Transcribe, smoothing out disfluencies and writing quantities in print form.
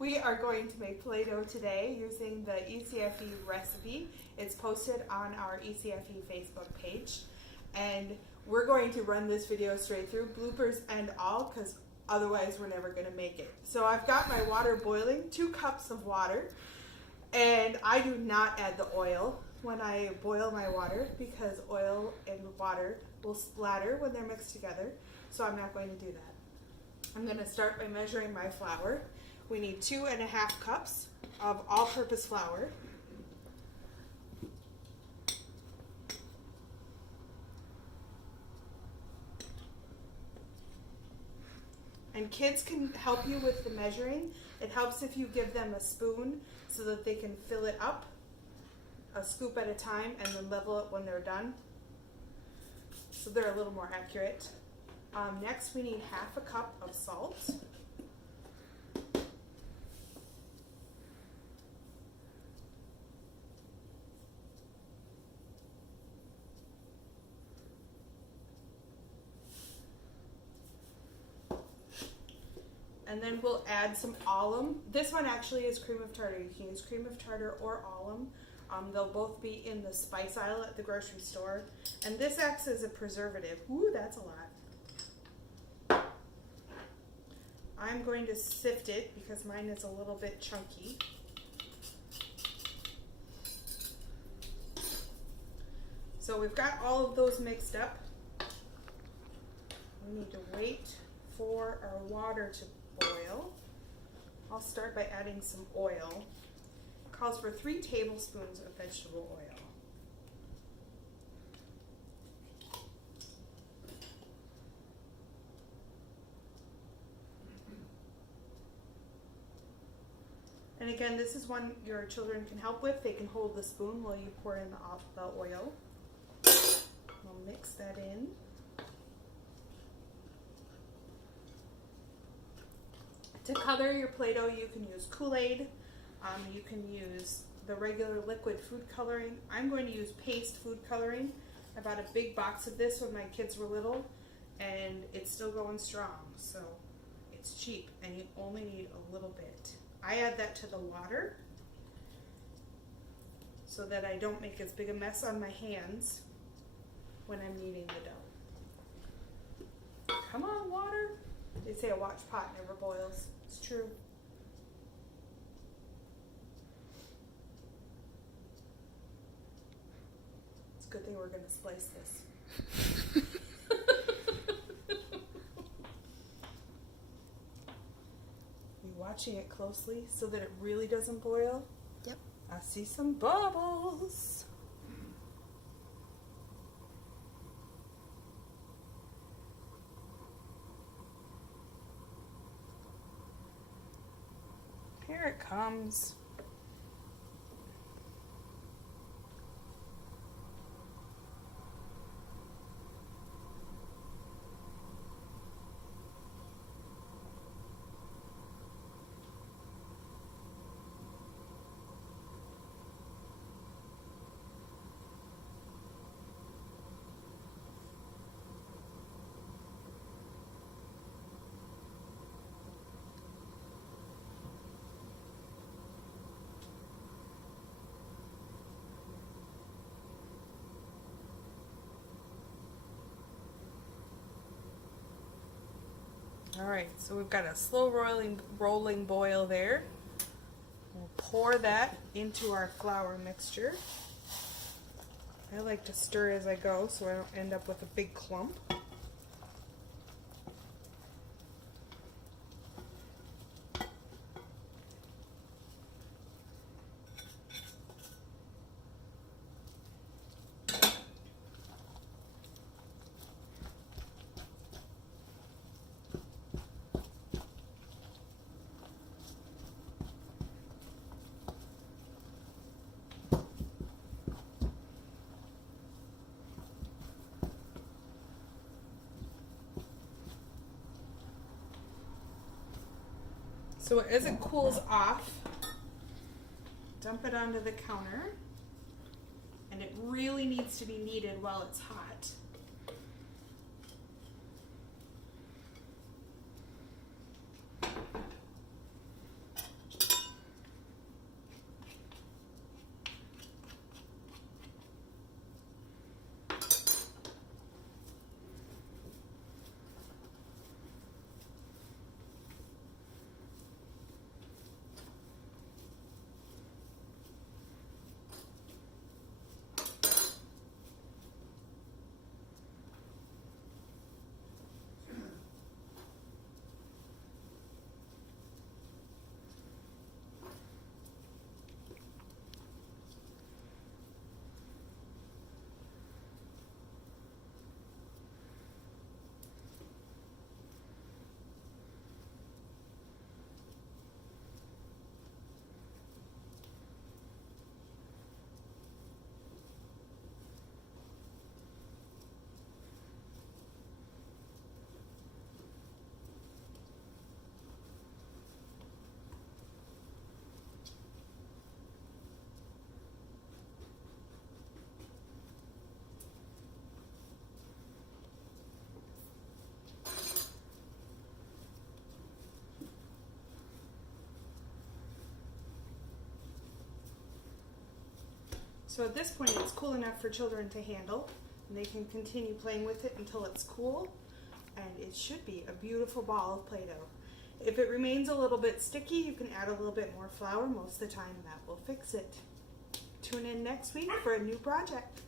We are going to make Play-Doh today using the ECFE recipe. It's posted on our ECFE Facebook page. And we're going to run this video straight through, bloopers and all, because otherwise we're never going to make it. So I've got my water boiling, 2 cups of water, and I do not add the oil when I boil my water because oil and water will splatter when they're mixed together. So I'm not going to do that. I'm going to start by measuring my flour. We need 2.5 cups of all-purpose flour. And kids can help you with the measuring. It helps if you give them a spoon so that they can fill it up, a scoop at a time, and then level it when they're done. So they're a little more accurate. Next, we need 1/2 cup of salt. And then we'll add some alum. This one actually is cream of tartar. You can use cream of tartar or alum. They'll both be in the spice aisle at the grocery store. And this acts as a preservative. Ooh, that's a lot. I'm going to sift it because mine is a little bit chunky. So we've got all of those mixed up. We need to wait for our water to boil. I'll start by adding some oil. It calls for 3 tablespoons of vegetable oil. And again, this is one your children can help with. They can hold the spoon while you pour in the oil. We'll mix that in. To color your Play-Doh, you can use Kool-Aid. You can use the regular liquid food coloring. I'm going to use paste food coloring. I bought a big box of this when my kids were little, and it's still going strong. So it's cheap, and you only need a little bit. I add that to the water so that I don't make as big a mess on my hands when I'm kneading the dough. Come on, water. They say a watch pot never boils. It's true. It's a good thing we're going to splice this. You watching it closely so that it really doesn't boil? Yep. I see some bubbles. Here it comes. All right, so we've got a slow rolling boil there. We'll pour that into our flour mixture. I like to stir as I go so I don't end up with a big clump. So as it cools off, dump it onto the counter, and it really needs to be kneaded while it's hot. So at this point it's cool enough for children to handle, and they can continue playing with it until it's cool, and it should be a beautiful ball of Play-Doh. If it remains a little bit sticky, you can add a little bit more flour most of the time, and that will fix it. Tune in next week for a new project.